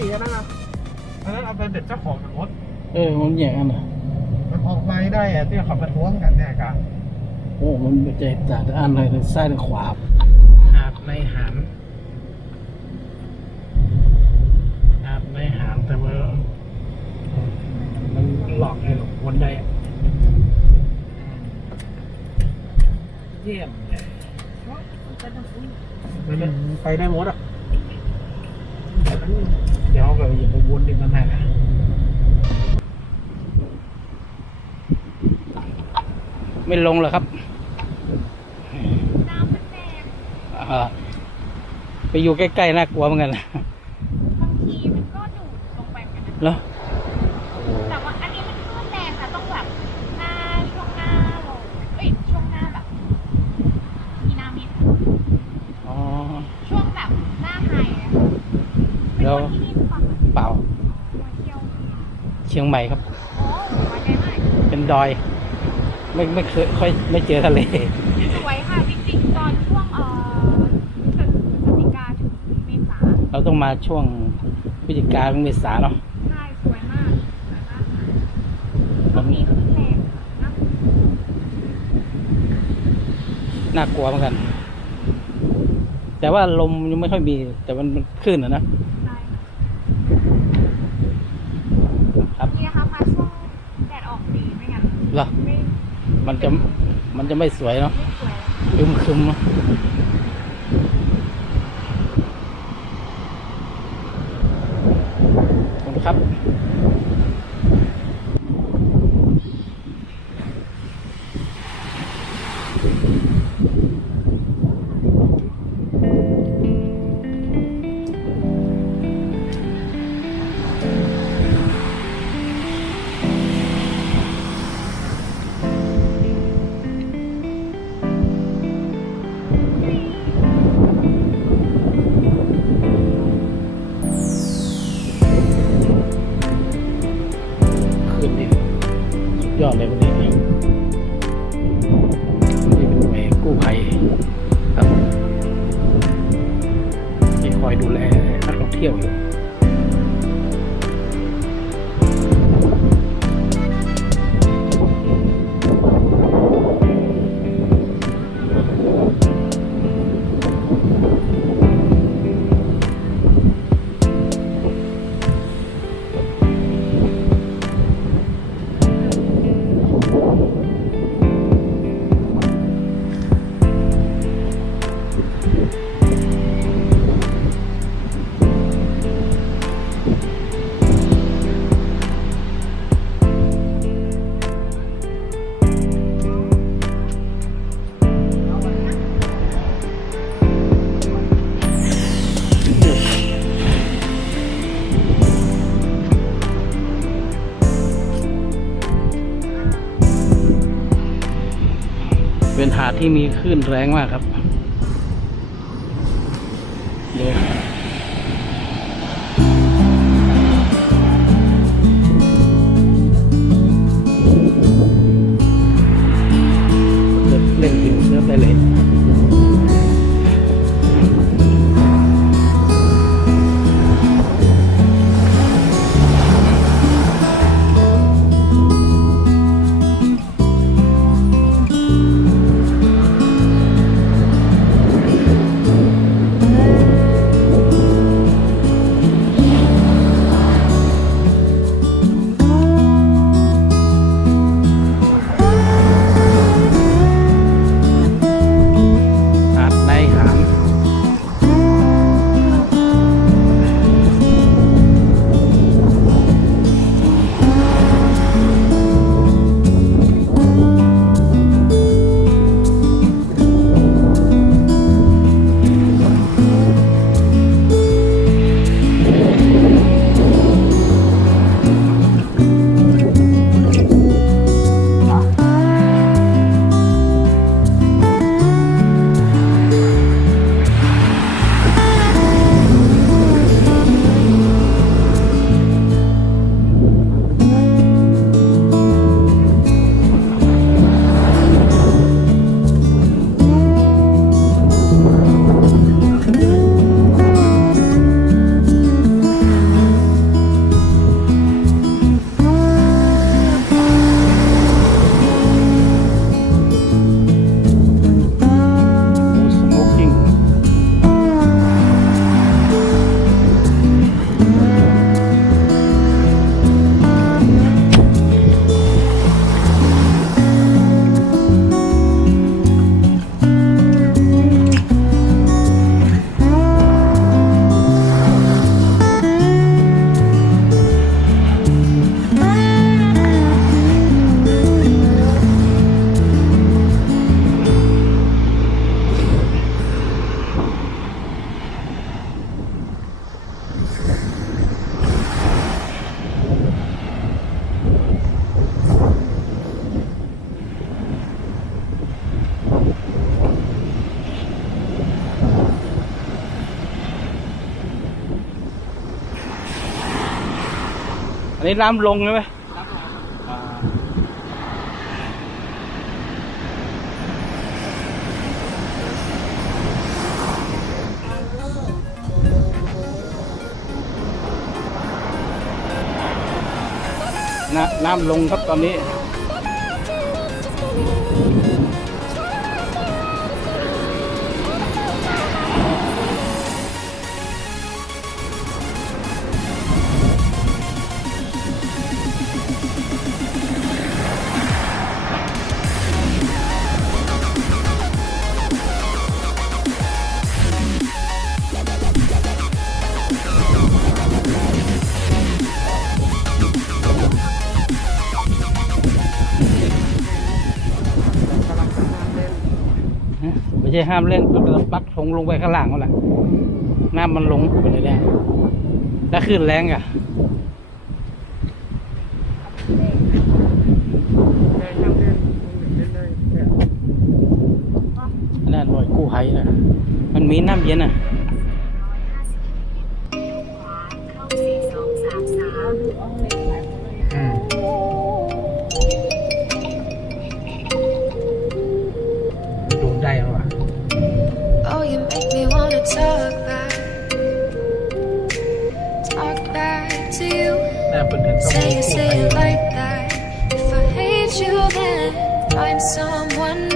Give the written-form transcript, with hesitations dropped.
ตีกันนะอันนั้นเอาไปเป็นเจ้าของมันหมดมันแย่กันเหรอมันออกไม้ได้อะที่เขาประท้วงกันเนี่ยกันโอ้มันจะจากอันเลยซ้ายหรือขวาหาดในหามหาดในหามแต่ว่ามันหลอกให้หลงวนได้เยี่ยมเลยไปได้หมดอ่ะเดี๋ยวก็อย่าไปวนดิมันแหละไม่ลงเหรอครับน้ำมันแดงไปอยู่ใกล้ๆน่ากลัวเหมือนกันบางทีมันก็ดูดลงไปเหมือนกันนะเหรอแต่ว่าอันนี้มันคลื่นแรงค่ะต้องแบบช่วงหน้าลงช่วงหน้าแบบมีนามิดช่วงแบบหน้าไฮแล้วเปล่าเชียงใหม่ครับมาได้ไหมเป็นดอยไม่เคยค่อยไม่เจอทะเลสวยค่ะจริงๆตอนช่วงพฤศจิกาถึงเมษาเราต้องมาช่วงพฤศจิกาถึงเมษาเนาะใช่สวยมากตรงนี้คือแรงน่ากลัวเหมือนกันแต่ว่าลมยังไม่ค่อยมีแต่มันขึ้นนะนี่นะคะมาช่วงแดดออกดีไม่งั้นเหรอมันจะไม่สวยเนาะคึมเนาะขอบคุณครับยอดเลยวันนี้นี่เป็นหน่วยกู้ภัยครับที่คอยดูแลนักท่องเที่ยวอยู่เป็นหาดที่มีคลื่นแรงมากครับเดี๋ยวเล่นวิวเซิร์ฟได้เลย อันนี้น้ำลงใช่ไหมน้ำลงครับตอนนี้ไม่ใช่ห้ามเล่นต้องปักธงลงไปข้างล่างก็แหละน้ำมันลงไปเลยเนี่ยถ้าขึ้นแรงอ่ะอันนั้นหน่วยกู้ภัยนะมันมีน้ำเย็นอ่ะดูได้ไหมวะ Oh, you make me wanna talk back to you. น่าเป็นถึงต้อง Say กู้ภัย it like that. If I hate you, then find someone